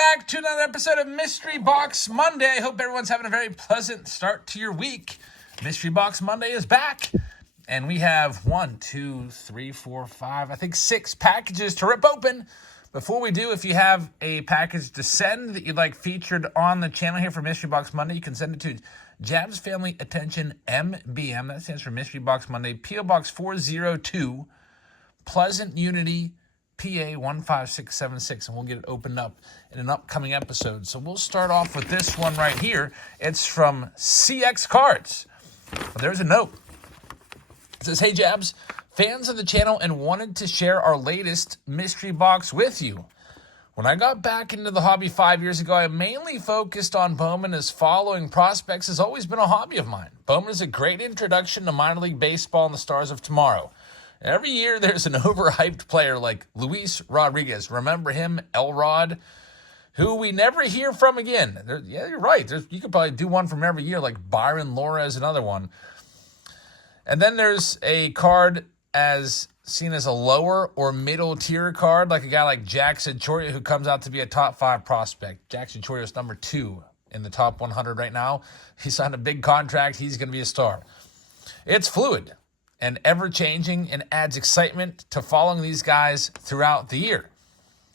back to another episode of Mystery Box Monday. I hope everyone's having a very pleasant start to your week. Mystery Box Monday is back, and we have 6 packages to rip open. Before we do, if you have a package to send that you'd like featured on the channel here for Mystery Box Monday, you can send it to Jab's Family Attention MBM. That stands for Mystery Box Monday, P.O. Box 402, Pleasant Unity, PA 15676, and we'll get it opened up in an upcoming episode. So we'll start off with this one right here. It's from CX Cards. There's a note. It says, "Hey Jabs, fans of the channel and wanted to share our latest mystery box with you. When I got back into the hobby 5 years ago, I mainly focused on Bowman, as following prospects has always been a hobby of mine. Bowman is a great introduction to minor league baseball and the stars of tomorrow. Every year there's an overhyped player like Luis Rodriguez. Remember him, Elrod, who we never hear from again." Yeah, you're right. You could probably do one from every year, like Byron Laura is another one. And then there's a card as seen as a lower or middle tier card, like a guy like Jackson Choria, who comes out to be a top 5 prospect. Jackson Choria is number 2 in the top 100 right now. He signed a big contract. He's going to be a star. It's fluid and ever-changing and adds excitement to following these guys throughout the year.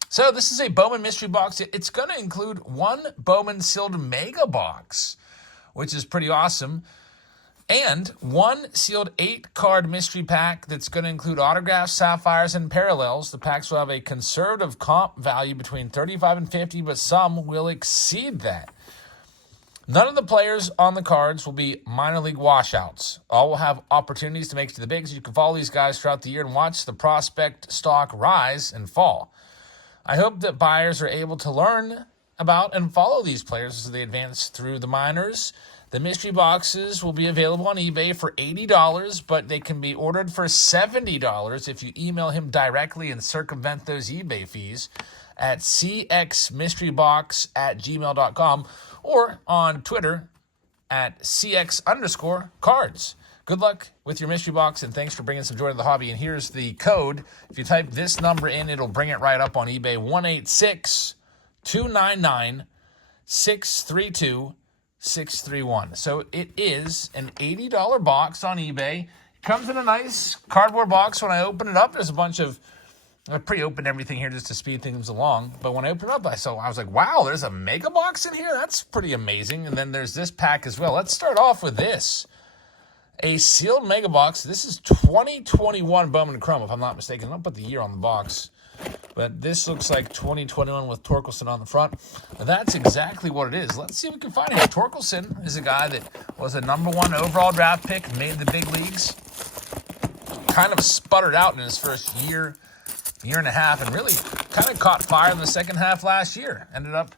So this is a Bowman mystery box. It's going to include one Bowman sealed mega box, which is pretty awesome, and one sealed 8-card mystery pack that's going to include autographs, sapphires, and parallels. The packs will have a conservative comp value between 35 and 50, but some will exceed that. None of the players on the cards will be minor league washouts. All will have opportunities to make it to the bigs. You can follow these guys throughout the year and watch the prospect stock rise and fall. I hope that buyers are able to learn about and follow these players as they advance through the minors. The mystery boxes will be available on eBay for $80, but they can be ordered for $70 if you email him directly and circumvent those eBay fees at cxmysterybox@gmail.com or on Twitter at cx_cards. Good luck with your mystery box, and thanks for bringing some joy to the hobby. And here's the code. If you type this number in, it'll bring it right up on eBay, 186-299-632-631. So it is an $80 box on eBay. It comes in a nice cardboard box. When I open it up, there's a bunch of... I pre-opened everything here just to speed things along. But when I opened it up, I was like, wow, there's a mega box in here? That's pretty amazing. And then there's this pack as well. Let's start off with this. A sealed mega box. This is 2021 Bowman Chrome, if I'm not mistaken. I don't put the year on the box. But this looks like 2021 with Torkelson on the front. That's exactly what it is. Let's see if we can find him. Torkelson is a guy that was a #1 overall draft pick, made the big leagues. Kind of sputtered out in his first year and a half, and really kind of caught fire in the second half last year. Ended up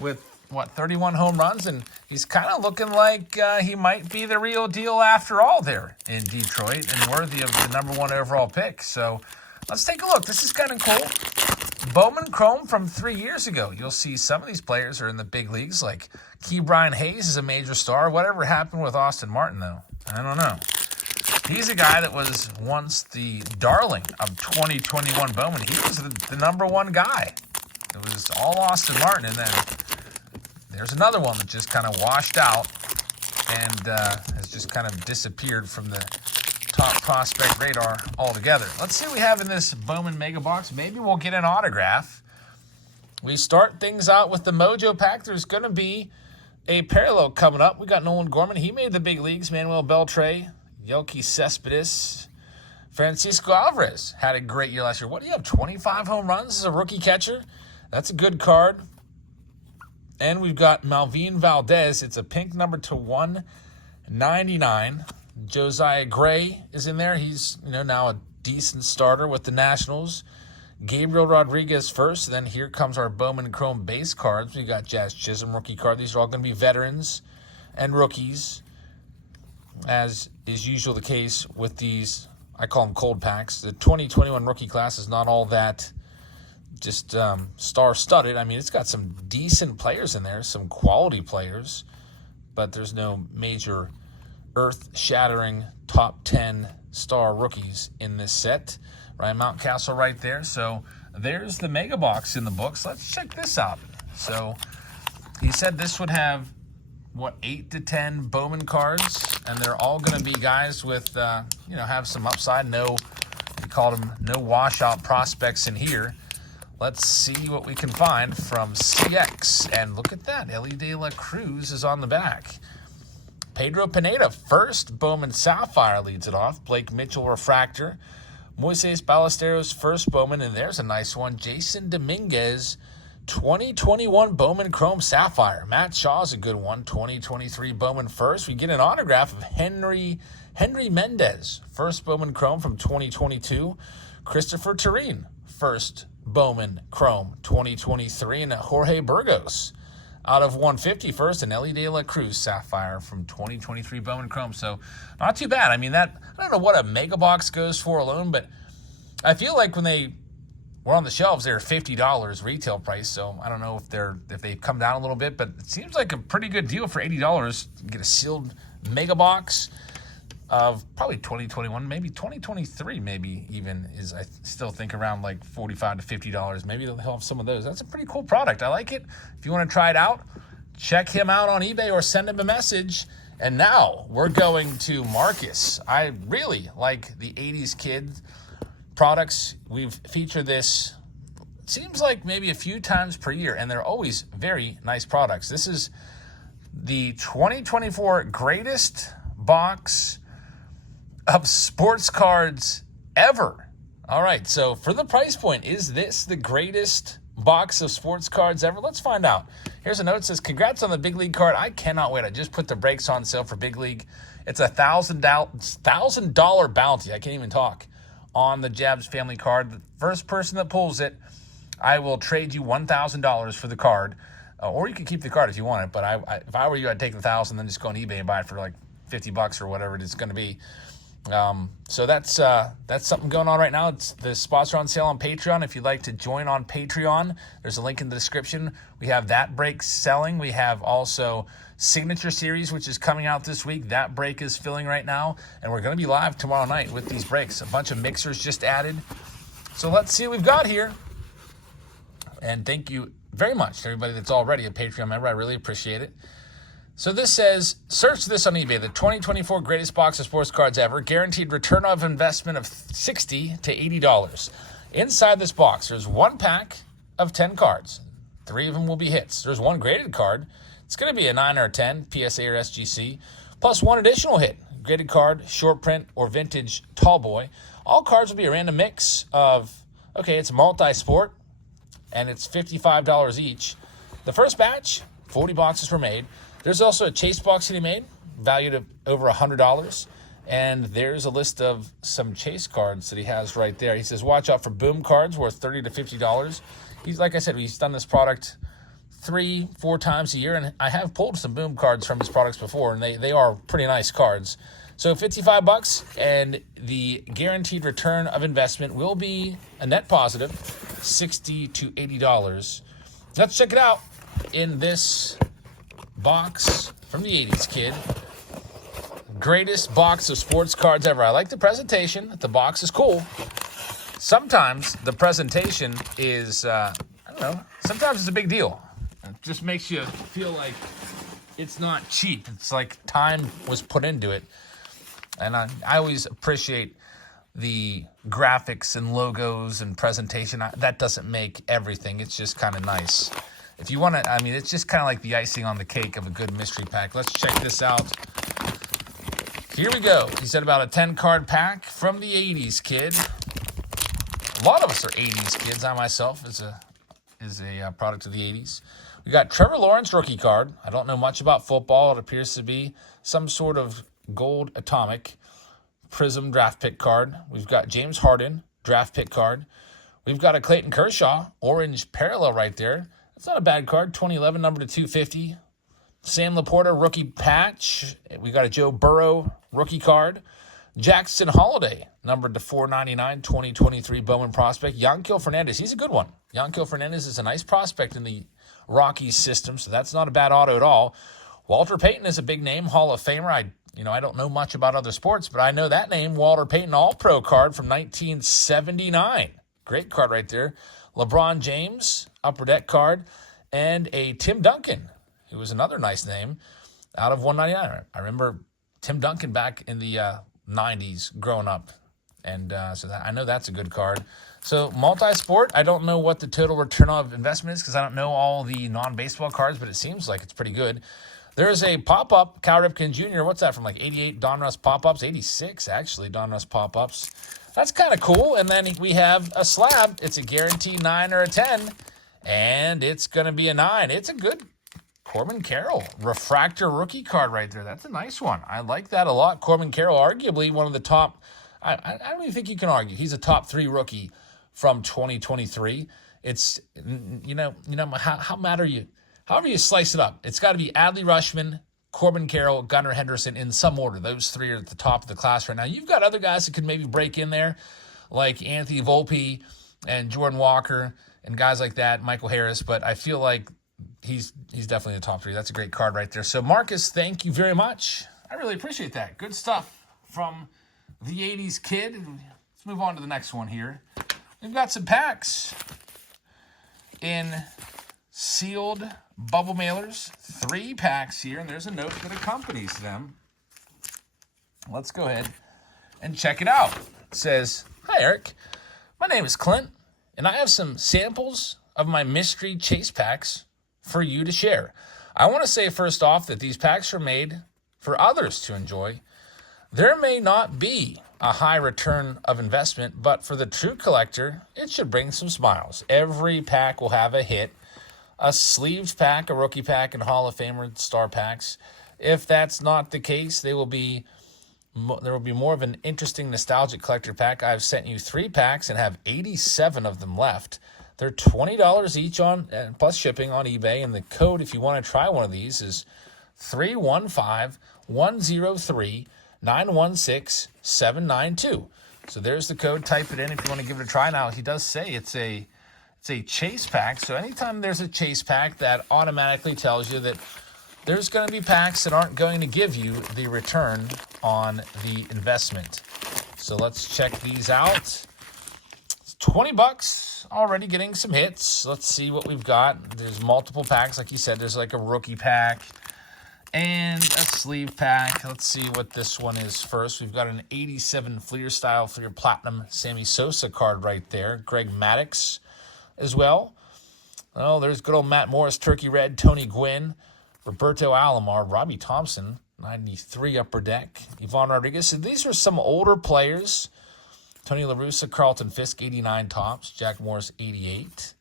with, 31 home runs, and he's kind of looking like he might be the real deal after all there in Detroit and worthy of the #1 overall pick. So let's take a look. This is kind of cool. Bowman Chrome from 3 years ago. You'll see some of these players are in the big leagues, like Brian Hayes is a major star. Whatever happened with Austin Martin, though? I don't know. He's a guy that was once the darling of 2021 Bowman. He was the #1 guy. It was all Austin Martin, and then there's another one that just kind of washed out and has just kind of disappeared from the top prospect radar altogether. Let's see what we have in this Bowman Mega Box. Maybe we'll get an autograph. We start things out with the Mojo Pack. There's going to be a parallel coming up. We got Nolan Gorman. He made the big leagues. Manuel Beltre, Yoki Cespedes, Francisco Alvarez had a great year last year. What do you have, 25 home runs as a rookie catcher? That's a good card. And we've got Malvin Valdez. It's a pink number to 199. Josiah Gray is in there. He's now a decent starter with the Nationals. Gabriel Rodriguez first. And then here comes our Bowman Chrome base cards. We got Jazz Chisholm rookie card. These are all going to be veterans and rookies, as is usual the case with these. I call them cold packs. The 2021 rookie class is not all that just star-studded. I mean, it's got some decent players in there, some quality players, but there's no major earth-shattering top 10 star rookies in this set. Ryan Mountcastle right there. So there's the mega box in the books. Let's check this out. So he said this would have, 8 to 10 Bowman cards, and they're all going to be guys with, have some upside. No, he called them no washout prospects in here. Let's see what we can find from CX. And look at that. Ellie De La Cruz is on the back. Pedro Pineda, first Bowman Sapphire, leads it off. Blake Mitchell Refractor. Moises Ballesteros, first Bowman, and there's a nice one. Jason Dominguez, 2021 Bowman Chrome Sapphire. Matt Shaw's a good one. 2023 Bowman first. We get an autograph of Henry Mendez, first Bowman Chrome from 2022. Christopher Tureen, first Bowman Chrome 2023, and Jorge Burgos out of 150 first, and Ellie De La Cruz Sapphire from 2023 Bowman Chrome. So not too bad. I mean, I don't know what a mega box goes for alone, but I feel like when they were on the shelves, they were $50 retail price. So I don't know if they've come down a little bit, but it seems like a pretty good deal for $80 to get a sealed mega box of probably 2021, maybe 2023, maybe even is, I still think, around like $45 to $50. Maybe they'll have some of those. That's a pretty cool product. I like it. If you want to try it out, check him out on eBay or send him a message. And now we're going to Marcus. I really like the 80s kid products. We've featured this, it seems like maybe a few times per year, and they're always very nice products. This is the 2024 greatest box of sports cards ever. All right, so for the price point, is this the greatest box of sports cards ever? Let's find out. Here's a note that says, congrats on the Big League card. I cannot wait. I just put the breaks on sale for Big League. It's a $1,000 bounty. I can't even talk on the Jabs family card. The first person that pulls it, I will trade you $1,000 for the card. Or you can keep the card if you want it. But if I were you, I'd take the $1,000, then just go on eBay and buy it for like $50 or whatever it's going to be. So that's something going on right now. The spots are on sale on Patreon. If you'd like to join on Patreon, there's a link in the description. We have that break selling. We have also Signature Series, which is coming out this week. That break is filling right now, and we're going to be live tomorrow night with these breaks. A bunch of mixers just added. So let's see what we've got here. And thank you very much to everybody that's already a Patreon member. I really appreciate it. So this says, search this on eBay, the 2024 greatest box of sports cards ever, guaranteed return of investment of $60 to $80. Inside this box, there's one pack of 10 cards. 3 of them will be hits. There's one graded card. It's going to be a 9 or a 10, PSA or SGC, plus one additional hit, graded card, short print, or vintage tall boy. All cards will be a random mix of, it's multi-sport, and it's $55 each. The first batch, 40 boxes were made. There's also a chase box that he made, valued at over $100. And there's a list of some chase cards that he has right there. He says, watch out for boom cards worth $30 to $50. He's, like I said, he's done this product 3-4 times a year. And I have pulled some boom cards from his products before, and they are pretty nice cards. So $55, and the guaranteed return of investment will be a net positive, $60 to $80. Let's check it out in this box from the 80s kid. Greatest box of sports cards ever. I like the presentation. The box is cool. Sometimes the presentation is, sometimes it's a big deal. It just makes you feel like it's not cheap. It's like time was put into it. And I always appreciate the graphics and logos and presentation. That doesn't make everything. It's just kind of nice. If you want to, it's just kind of like the icing on the cake of a good mystery pack. Let's check this out. Here we go. He said about a 10-card pack from the 80s kid. A lot of us are 80s kids. I myself is a product of the 80s. We got Trevor Lawrence rookie card. I don't know much about football. It appears to be some sort of gold atomic prism draft pick card. We've got James Harden draft pick card. We've got a Clayton Kershaw orange parallel right there. That's not a bad card. 2011 number to 250. Sam Laporta rookie patch. We got a Joe Burrow rookie card. Jackson Holiday numbered to 499. 2023 Bowman prospect. Yanquiel Fernandez. He's a good one. Yanquiel Fernandez is a nice prospect in the Rockies system, so that's not a bad auto at all. Walter Payton is a big name, Hall of Famer. I don't know much about other sports, but I know that name. Walter Payton All-Pro card from 1979. Great card right there. LeBron James, upper deck card. and a Tim Duncan, who was another nice name, out of 199. I remember Tim Duncan back in the 90s growing up, and so I know that's a good card. So multi-sport, I don't know what the total return of investment is because I don't know all the non-baseball cards, but it seems like it's pretty good. There's a pop-up, Cal Ripken Jr. What's that from, like 88 Donruss pop-ups? 86, actually, Donruss pop-ups. That's kind of cool. And then we have a slab. It's a guaranteed 9 or a 10, and it's going to be a 9. It's a good Corbin Carroll refractor rookie card right there. That's a nice one. I like that a lot. Corbin Carroll, arguably one of the top, I don't even think you can argue. He's a top 3 rookie from 2023. It's, how mad are you? However you slice it up, it's got to be Adley Rutschman, Corbin Carroll, Gunnar Henderson in some order. Those 3 are at the top of the class right now. You've got other guys that could maybe break in there, like Anthony Volpe and Jordan Walker and guys like that, Michael Harris, but I feel like he's definitely in the top 3. That's a great card right there. So, Marcus, thank you very much. I really appreciate that. Good stuff from the 80s kid. Let's move on to the next one here. We've got some packs in sealed bubble mailers. 3 packs here, and there's a note that accompanies them. Let's go ahead and check it out. It says, "Hi, Eric. My name is Clint, and I have some samples of my mystery chase packs for you to share. I want to say first off that these packs are made for others to enjoy. There may not be a high return of investment, but for the true collector, it should bring some smiles. Every pack will have a hit, a sleeved pack, a rookie pack, and Hall of Famer star packs. If that's not the case, there will be more of an interesting nostalgic collector pack. I've sent you 3 packs and have 87 of them left. They're $20 each on plus shipping on eBay, and the code if you want to try one of these is 315-103-916-792. So there's the code. Type it in if you want to give it a try. Now, he does say it's a chase pack, so anytime there's a chase pack, that automatically tells you that there's going to be packs that aren't going to give you the return on the investment. So let's check these out. It's $20. Already getting some hits. Let's see what we've got. There's multiple packs. Like you said, there's like a rookie pack and a sleeve pack. Let's see what this one is first. We've got an 87 Fleer Style Fleer Platinum Sammy Sosa card right there. Greg Maddux as well. Oh, there's good old Matt Morris, Turkey Red, Tony Gwynn, Roberto Alomar, Robbie Thompson, 93 Upper Deck, Ivan Rodriguez. So these are some older players. Tony La Russa, Carlton Fisk, 89 tops. Jack Morris, 88.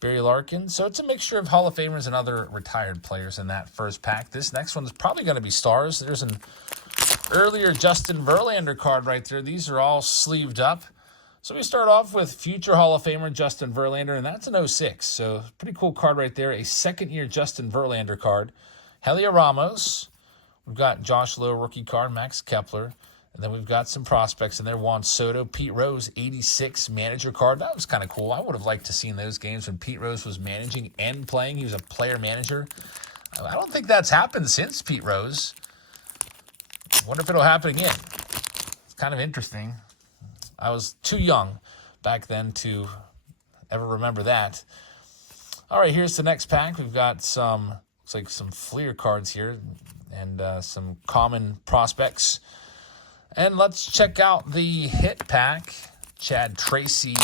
Barry Larkin. So it's a mixture of Hall of Famers and other retired players in that first pack. This next one is probably going to be stars. There's an earlier Justin Verlander card right there. These are all sleeved up. So we start off with future Hall of Famer Justin Verlander, and that's an 06. So pretty cool card right there. A second-year Justin Verlander card. Helio Ramos. We've got Josh Lowe rookie card, Max Kepler. And then we've got some prospects in there. Juan Soto, Pete Rose, 86 manager card. That was kind of cool. I would have liked to seen those games when Pete Rose was managing and playing. He was a player manager. I don't think that's happened since Pete Rose. I wonder if it'll happen again. It's kind of interesting. I was too young back then to ever remember that. All right, here's the next pack. We've got some, looks like some Fleer cards here and some common prospects. And let's check out the hit pack. Chad Tracy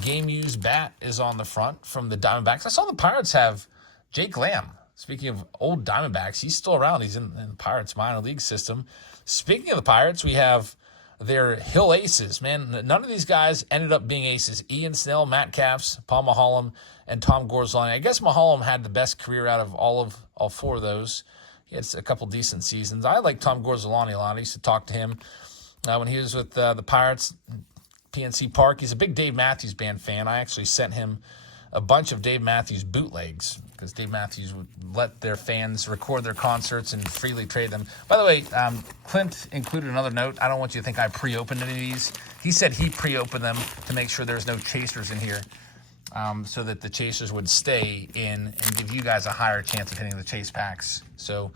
game used bat is on the front from the Diamondbacks. I saw the Pirates have Jake Lamb. Speaking of old Diamondbacks, he's still around. He's in the Pirates minor league system. Speaking of the Pirates, we have their Hill Aces. Man, none of these guys ended up being aces. Ian Snell, Matt Capps, Paul Maholm, and Tom Gorzlani. I guess Maholm had the best career out of all 4 of those. He had a couple decent seasons. I like Tom Gorzolani a lot. I used to talk to him when he was with the Pirates, PNC Park. He's a big Dave Matthews Band fan. I actually sent him a bunch of Dave Matthews bootlegs because Dave Matthews would let their fans record their concerts and freely trade them. By the way, Clint included another note. I don't want you to think I pre-opened any of these. He said he pre-opened them to make sure there's no chasers in here. So that the chasers would stay in and give you guys a higher chance of hitting the chase packs. So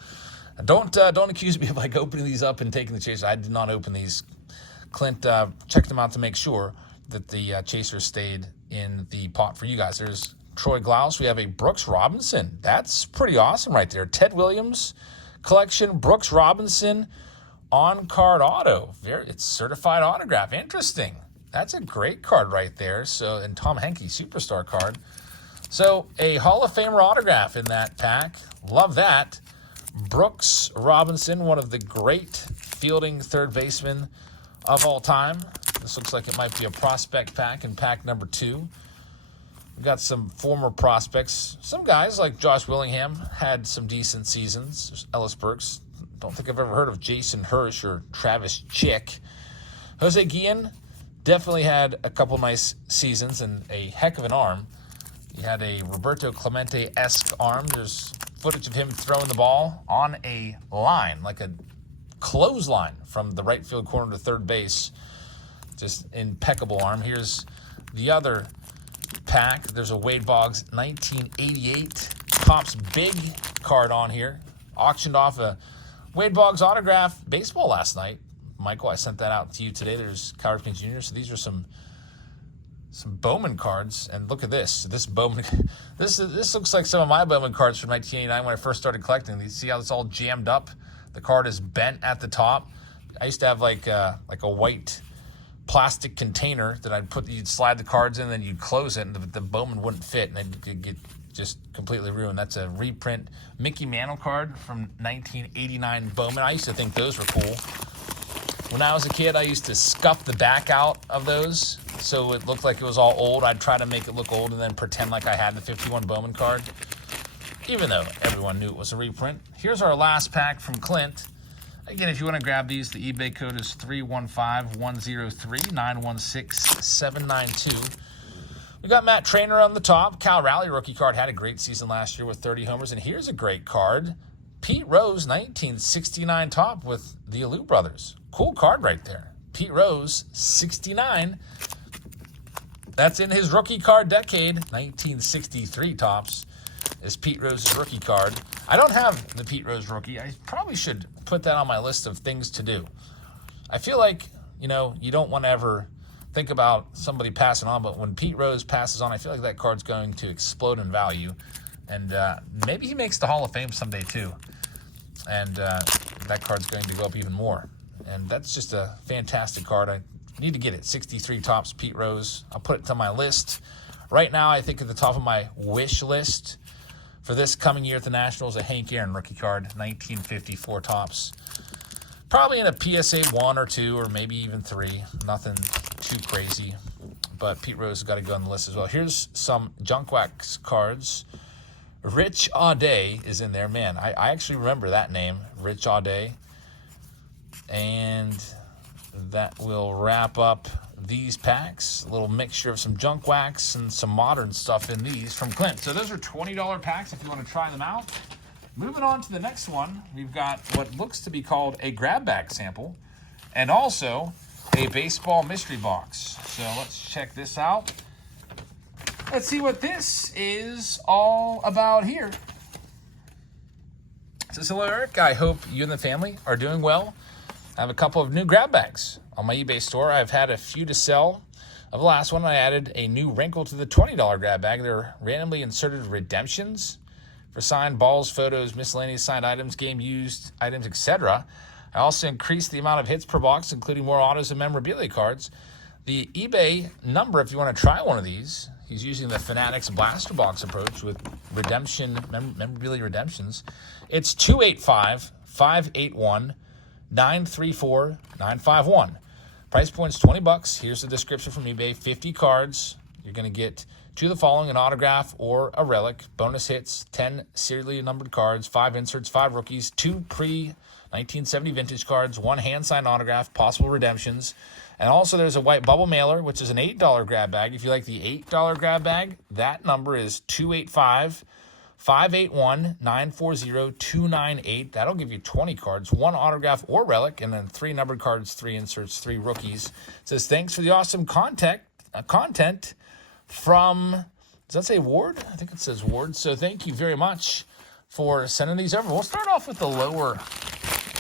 don't accuse me of like opening these up and taking the chasers. I did not open these. Clint checked them out to make sure that the chasers stayed in the pot for you guys. There's Troy Glaus. We have a Brooks Robinson. That's pretty awesome right there. Ted Williams collection, Brooks Robinson on-card auto. It's certified autograph. Interesting. That's a great card right there. So, and Tom Henke superstar card. So a Hall of Famer autograph in that pack. Love that. Brooks Robinson, one of the great fielding third basemen of all time. This looks like it might be a prospect pack in pack number 2. We got some former prospects. Some guys like Josh Willingham had some decent seasons. Ellis Burks. Don't think I've ever heard of Jason Hirsch or Travis Chick. Jose Guillen definitely had a couple nice seasons and a heck of an arm. He had a Roberto Clemente-esque arm. There's footage of him throwing the ball on a line, like a clothesline from the right field corner to third base. Just impeccable arm. Here's the other pack. There's a Wade Boggs 1988 Topps big card on here. Auctioned off a Wade Boggs autograph baseball last night. Michael, I sent that out to you today. There's Cal Ripken Jr. So these are some Bowman cards, and look at this. This Bowman, this looks like some of my Bowman cards from 1989 when I first started collecting. You see how it's all jammed up? The card is bent at the top. I used to have like a white plastic container that you'd slide the cards in, and then you'd close it, and the Bowman wouldn't fit, and it'd get just completely ruined. That's a reprint Mickey Mantle card from 1989 Bowman. I used to think those were cool. When I was a kid, I used to scuff the back out of those so it looked like it was all old. I'd try to make it look old and then pretend like I had the 51 Bowman card, even though everyone knew it was a reprint. Here's our last pack from Clint. Again, if you want to grab these, the eBay code is 315-103-916-792. We got Matt Trainer on the top. Cal Raleigh rookie card. Had a great season last year with 30 homers. And here's a great card. Pete Rose, 1969 top with the Alou brothers. Cool card right there. Pete Rose, 69. That's in his rookie card decade. 1963 tops is Pete Rose's rookie card. I don't have the Pete Rose rookie. I probably should put that on my list of things to do. I feel like, you don't want to ever think about somebody passing on, but when Pete Rose passes on, I feel like that card's going to explode in value. And maybe he makes the Hall of Fame someday too. And that card's going to go up even more. And that's just a fantastic card. I need to get it. 63 tops, Pete Rose. I'll put it to my list. Right now, I think at the top of my wish list for this coming year at the Nationals, a Hank Aaron rookie card, 1954 tops. Probably in a PSA 1 or 2 or maybe even 3. Nothing too crazy. But Pete Rose has got to go on the list as well. Here's some junk wax cards. Rich Auday is in there. Man, I actually remember that name, Rich Auday. And that will wrap up these packs. A little mixture of some junk wax and some modern stuff in these from Clint. So those are $20 packs if you want to try them out. Moving on to the next one, we've got what looks to be called a grab bag sample and also a baseball mystery box. So let's check this out. Let's see what this is all about here. So hello, Eric. I hope you and the family are doing well. I have a couple of new grab bags on my eBay store. I've had a few to sell. Of the last one, I added a new wrinkle to the $20 grab bag. They're randomly inserted redemptions for signed balls, photos, miscellaneous signed items, game used items, etc. I also increased the amount of hits per box, including more autos and memorabilia cards. The eBay number, if you want to try one of these, he's using the Fanatics Blaster Box approach with memorabilia redemptions. It's 285-581-934-951. Price point's $20. Here's the description from eBay. 50 cards. You're going to get to the following: an autograph or a relic, bonus hits, 10 serially numbered cards, 5 inserts, 5 rookies, 2 pre-1970 vintage cards, 1 hand-signed autograph, possible redemptions. And also there's a white bubble mailer, which is an $8 grab bag. If you like the $8 grab bag, that number is 285-581-940-298. That'll give you 20 cards, 1 autograph or relic, and then 3 numbered cards, 3 inserts, 3 rookies. It says, thanks for the awesome content from, does that say Ward? I think it says Ward. So thank you very much for sending these over. We'll start off with the lower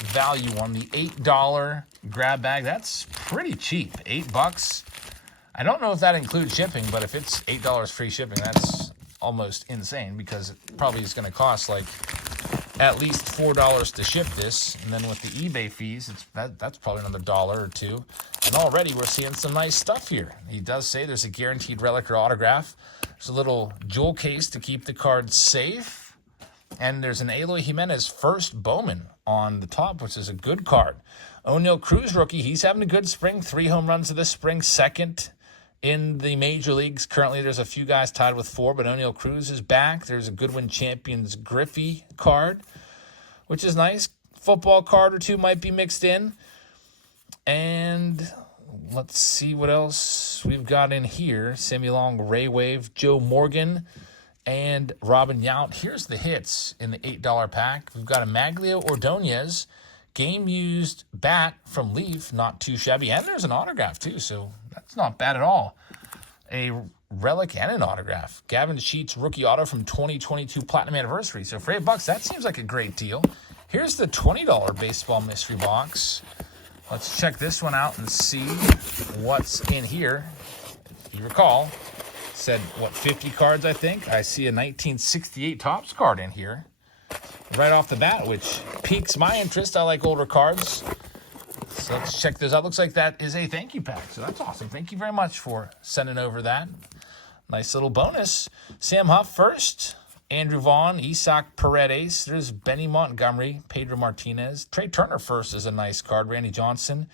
value one, the $8 grab bag. That's pretty cheap, $8. I don't know if that includes shipping, but if it's $8 free shipping, that's almost insane because it probably is going to cost like at least $4 to ship this. And then with the eBay fees, that's probably another $1 or $2. And already we're seeing some nice stuff here. He does say there's a guaranteed relic or autograph. There's a little jewel case to keep the card safe. And there's an Eloy Jimenez first Bowman on the top, which is a good card. O'Neal Cruz rookie, he's having a good spring. 3 home runs of this spring, second in the major leagues. Currently, there's a few guys tied with 4, but O'Neal Cruz is back. There's a Goodwin Champions Griffey card, which is nice. Football card or 2 might be mixed in. And let's see what else we've got in here. Sammy Long, Ray Wave, Joe Morgan, and Robin Yount. Here's the hits in the $8 pack. We've got a Maglio Ordonez, game-used bat from Leaf, not too shabby. And there's an autograph, too, so that's not bad at all. A relic and an autograph. Gavin Sheets rookie auto from 2022 Platinum Anniversary. So for $8, that seems like a great deal. Here's the $20 baseball mystery box. Let's check this one out and see what's in here. If you recall, it said, 50 cards, I think? I see a 1968 Topps card in here right off the bat, which piques my interest. I like older cards. So let's check those out. Looks like that is a thank you pack. So that's awesome. Thank you very much for sending over that. Nice little bonus. Sam Huff first. Andrew Vaughn, Isaac Paredes. There's Benny Montgomery, Pedro Martinez. Trey Turner first is a nice card. Randy Johnson.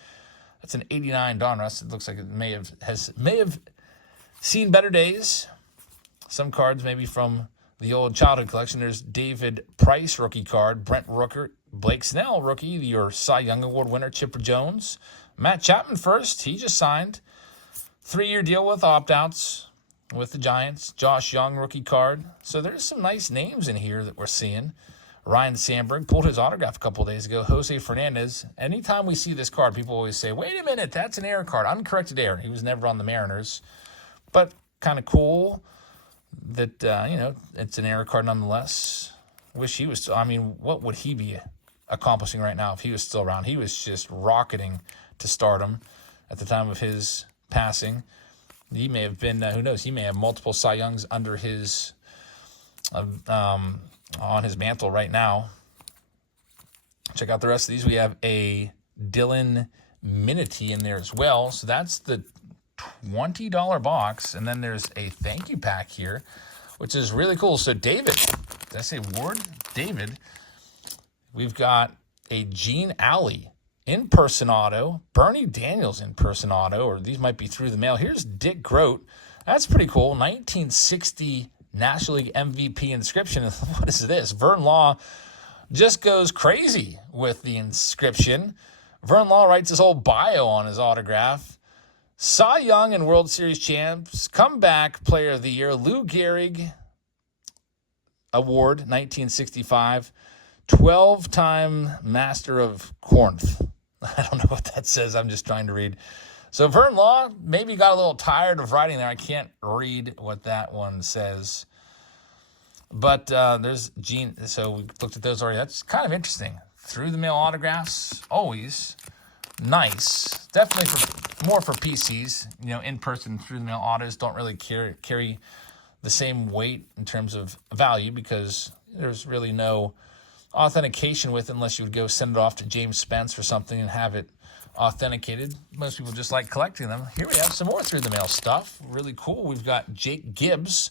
That's an 89 Donruss. It looks like it may have seen better days. Some cards maybe from the old childhood collection. There's David Price rookie card. Brent Rooker. Blake Snell rookie. Your Cy Young Award winner, Chipper Jones. Matt Chapman first. He just signed. 3-year deal with opt-outs with the Giants. Josh Young rookie card. So there's some nice names in here that we're seeing. Ryan Sandberg pulled his autograph a couple days ago. Jose Fernandez. Anytime we see this card, people always say, wait a minute, that's an error card. Uncorrected error. He was never on the Mariners. But kind of cool that, it's an error card nonetheless. Wish he was still, what would he be accomplishing right now if he was still around? He was just rocketing to stardom at the time of his passing. He may have been, who knows, he may have multiple Cy Youngs under his, on his mantle right now. Check out the rest of these. We have a Dylan Minity in there as well. So that's the $20 box. And then there's a thank you pack here, which is really cool. So David, did I say Ward? David, we've got a Gene Alley in-person auto, Bernie Daniels in-person auto, or these might be through the mail. Here's Dick Groat. That's pretty cool. 1960 National League MVP inscription. What is this? Vern Law just goes crazy with the inscription. Vern Law writes his whole bio on his autograph. Cy Young and World Series champs, comeback player of the year, Lou Gehrig Award, 1965. 12-time Master of Corinth. I don't know what that says. I'm just trying to read. So Vern Law maybe got a little tired of writing there. I can't read what that one says. But there's Gene. So we looked at those already. That's kind of interesting. Through the mail autographs, always nice. Definitely more for PCs. In person through the mail autos don't really carry the same weight in terms of value because there's really no authentication with it unless you would go send it off to James Spence or something and have it authenticated. Most people just like collecting them. Here we have some more through the mail stuff. Really cool. We've got Jake Gibbs,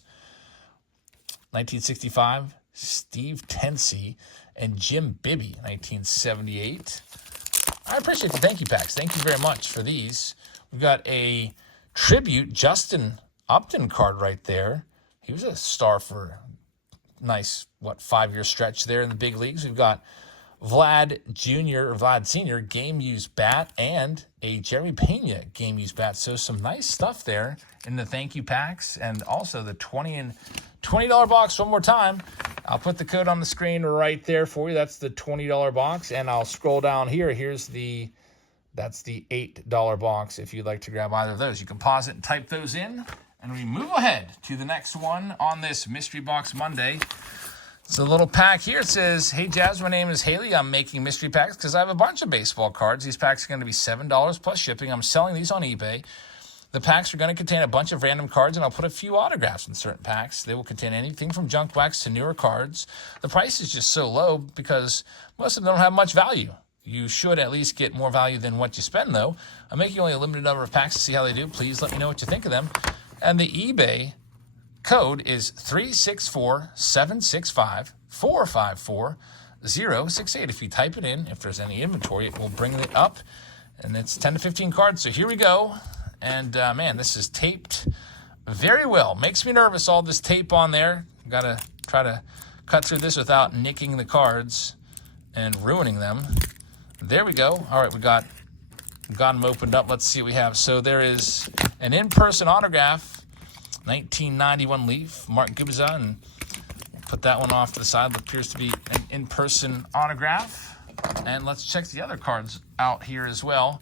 1965, Steve Tensey, and Jim Bibby, 1978. I appreciate the thank you packs. Thank you very much for these. We've got a tribute Justin Upton card right there. He was a star for nice, 5-year stretch there in the big leagues. We've got Vlad Sr. game-used bat and a Jeremy Pena game-used bat. So some nice stuff there in the thank you packs and also the $20 box one more time. I'll put the code on the screen right there for you. That's the $20 box, and I'll scroll down here. That's the $8 box if you'd like to grab either of those. You can pause it and type those in. And we move ahead to the next one on this Mystery Box Monday. It's a little pack here. It says, hey, Jazz, my name is Haley. I'm making mystery packs because I have a bunch of baseball cards. These packs are going to be $7 plus shipping. I'm selling these on eBay. The packs are going to contain a bunch of random cards, and I'll put a few autographs in certain packs. They will contain anything from junk wax to newer cards. The price is just so low because most of them don't have much value. You should at least get more value than what you spend, though. I'm making only a limited number of packs to see how they do. Please let me know what you think of them. And the eBay code is 364-765-454-068. If you type it in, if there's any inventory, it will bring it up. And it's 10 to 15 cards. So here we go. And, man, this is taped very well. Makes me nervous, all this tape on there. Got to try to cut through this without nicking the cards and ruining them. There we go. All right, we got them opened up. Let's see what we have. So there is an in-person autograph, 1991 Leaf, Mark Gubza, and we'll put that one off to the side. It appears to be an in-person autograph. And let's check the other cards out here as well.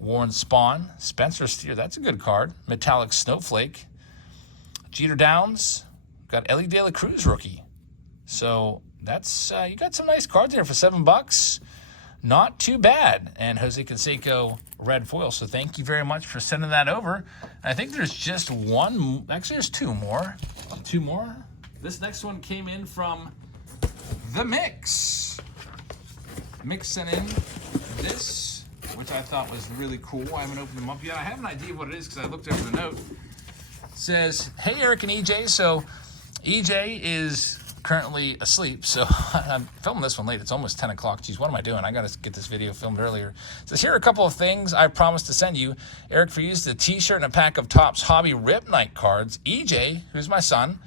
Warren Spahn, Spencer Steer, that's a good card. Metallic Snowflake. Jeter Downs, got Ellie De La Cruz rookie. So that's you got some nice cards there for $7. Not too bad. And Jose Canseco red foil. So thank you very much for sending that over. I think there's just one. Actually, there's two more. Two more. This next one came in from The Mix. Mix sent in this, which I thought was really cool. I haven't opened them up yet. I have an idea of what it is because I looked over the note. It says, hey, Eric and EJ. So EJ is currently asleep, so I'm filming this one late. It's almost 10 o'clock. Geez, what am I doing? I got to get this video filmed earlier. It says, here are a couple of things I promised to send you. Eric, for you, a t-shirt and a pack of Topps Hobby Rip Night cards. EJ, who's my son,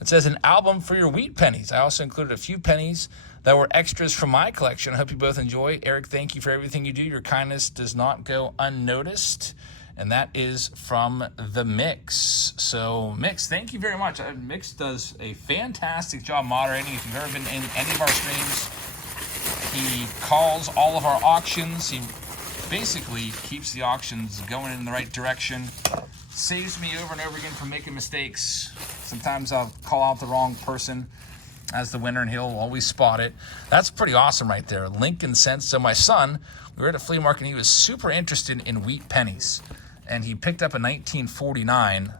it says an album for your wheat pennies. I also included a few pennies that were extras from my collection. I hope you both enjoy. Eric, thank you for everything you do. Your kindness does not go unnoticed. And that is from The Mix. So, Mix, thank you very much. Mix does a fantastic job moderating. If you've ever been in any of our streams, he calls all of our auctions. He basically keeps the auctions going in the right direction. Saves me over and over again from making mistakes. Sometimes I'll call out the wrong person as the winner, and he'll always spot it. That's pretty awesome right there. Lincoln Cents. So my son, we were at a flea market, and he was super interested in wheat pennies. And he picked up a 1949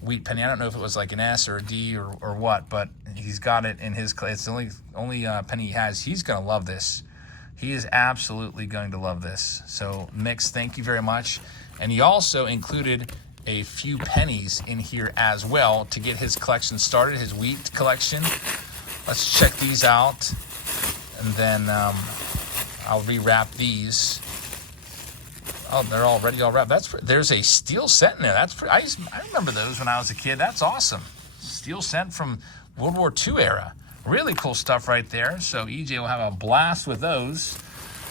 wheat penny. I don't know if it was like an S or a D or what, but he's got it in his class. It's the only penny he has. He's going to love this. He is absolutely going to love this. So, Mix, thank you very much. And he also included a few pennies in here as well to get his collection started, his wheat collection. Let's check these out. And then I'll rewrap these. Oh, they're already all wrapped. There's a steel cent in there. I remember those when I was a kid. That's awesome. Steel cent from World War II era. Really cool stuff right there. So EJ will have a blast with those.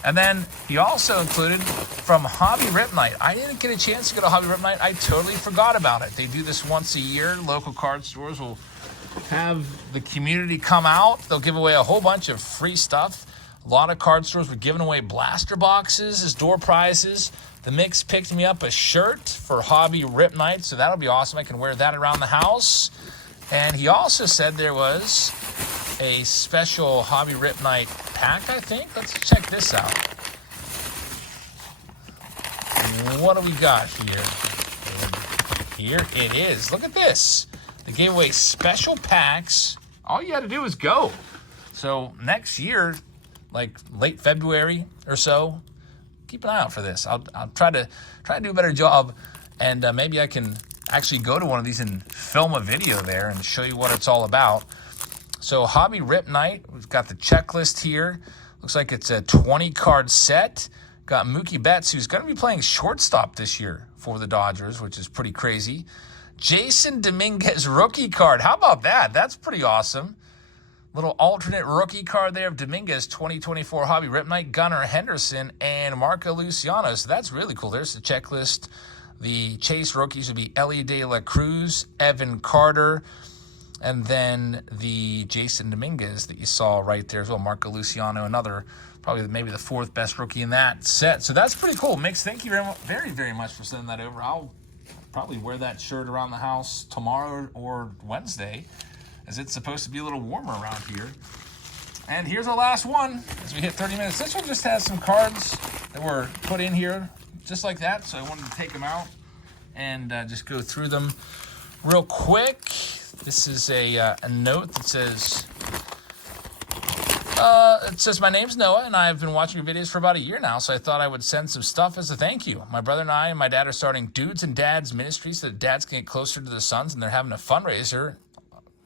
And then he also included from Hobby Rip Night. I didn't get a chance to go to Hobby Rip Night. I totally forgot about it. They do this once a year. Local card stores will have the community come out. They'll give away a whole bunch of free stuff. A lot of card stores were giving away blaster boxes as door prizes. The Mix picked me up a shirt for Hobby Rip Night, so that'll be awesome. I can wear that around the house. And he also said there was a special Hobby Rip Night pack, I think. Let's check this out. What do we got here? Here it is. Look at this. They gave away special packs. All you had to do was go. So next year, like late February or so, keep an eye out for this. I'll try to do a better job, and maybe I can actually go to one of these and film a video there and show you what it's all about. So Hobby Rip Night, we've got the checklist here. Looks like it's a 20-card set. Got Mookie Betts, who's going to be playing shortstop this year for the Dodgers, which is pretty crazy. Jason Dominguez rookie card. How about that? That's pretty awesome. Little alternate rookie card there of Dominguez, 2024 Hobby Rip Night, Gunnar Henderson, and Marco Luciano. So that's really cool. There's the checklist. The Chase rookies would be Ellie De La Cruz, Evan Carter, and then the Jason Dominguez that you saw right there as well. Marco Luciano, another, probably maybe the fourth best rookie in that set. So that's pretty cool. Mix, thank you very, very much for sending that over. I'll probably wear that shirt around the house tomorrow or Wednesday, as it's supposed to be a little warmer around here. And here's our last one as we hit 30 minutes. This one just has some cards that were put in here just like that, so I wanted to take them out and just go through them real quick. This is a note that says, my name's Noah, and I've been watching your videos for about a year now, so I thought I would send some stuff as a thank you. My brother and I and my dad are starting Dudes and Dads Ministry so that dads can get closer to the sons, and they're having a fundraiser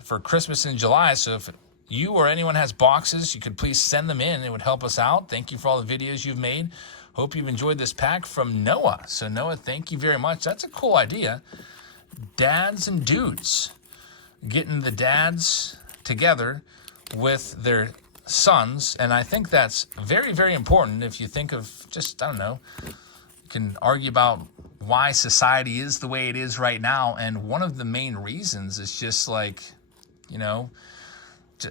for Christmas in July. So if you or anyone has boxes, you could please send them in. It would help us out. Thank you for all the videos you've made. Hope you've enjoyed this pack from Noah. So Noah, thank you very much. That's a cool idea. Dads and dudes. Getting the dads together with their sons. And I think that's very, very important. If you think of just, I don't know, you can argue about why society is the way it is right now. And one of the main reasons is just like, you know,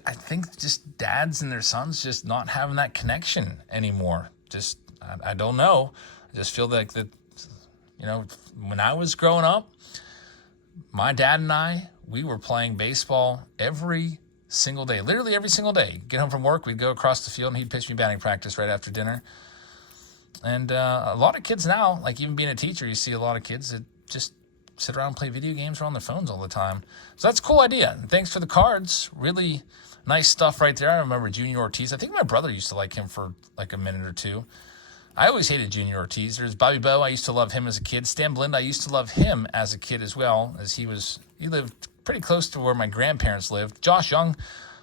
I think just dads and their sons just not having that connection anymore. Just, I don't know. I just feel like that, you know, when I was growing up, my dad and I, we were playing baseball every single day, literally every single day. Get home from work, we'd go across the field, and he'd pitch me batting practice right after dinner. And a lot of kids now, like even being a teacher, you see a lot of kids that just sit around and play video games or on their phones all the time. So that's a cool idea. And thanks for the cards. Really nice stuff right there. I remember Junior Ortiz. I think my brother used to like him for like a minute or two. I always hated Junior Ortiz. There's Bobby Bowe. I used to love him as a kid. Stan Blind, I used to love him as a kid as well, as he lived pretty close to where my grandparents lived. Josh Young,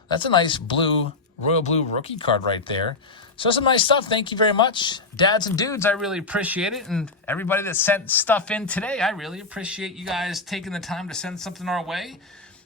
that's a nice blue, royal blue rookie card right there. So some nice stuff. Thank you very much. Dads and dudes, I really appreciate it. And everybody that sent stuff in today, I really appreciate you guys taking the time to send something our way.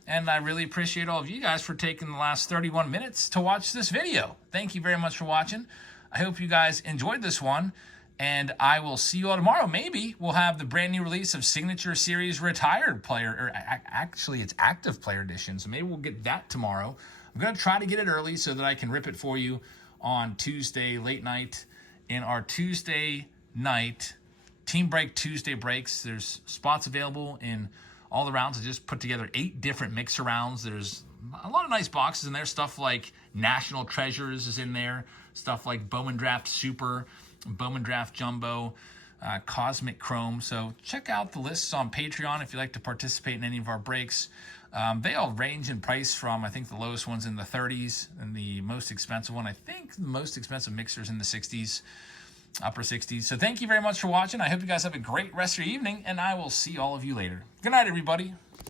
And I really appreciate all of you guys for taking the last 31 minutes to watch this video. Thank you very much for watching. I hope you guys enjoyed this one, and I will see you all tomorrow. Maybe we'll have the brand new release of Signature Series Retired Player, or actually it's Active Player Edition, so maybe we'll get that tomorrow. I'm going to try to get it early so that I can rip it for you on Tuesday late night in our Tuesday night Team Break Tuesday breaks. There's spots available in all the rounds. I just put together 8 different mixer rounds. There's a lot of nice boxes in there. Stuff like National Treasures is in there. Stuff like Bowman Draft Super, Bowman Draft Jumbo, Cosmic Chrome. So check out the lists on Patreon if you'd like to participate in any of our breaks. They all range in price from, I think the lowest one's in the 30s, and the most expensive one, I think the most expensive mixer's in the 60s, upper 60s. So thank you very much for watching. I hope you guys have a great rest of your evening, and I will see all of you later. Good night, everybody.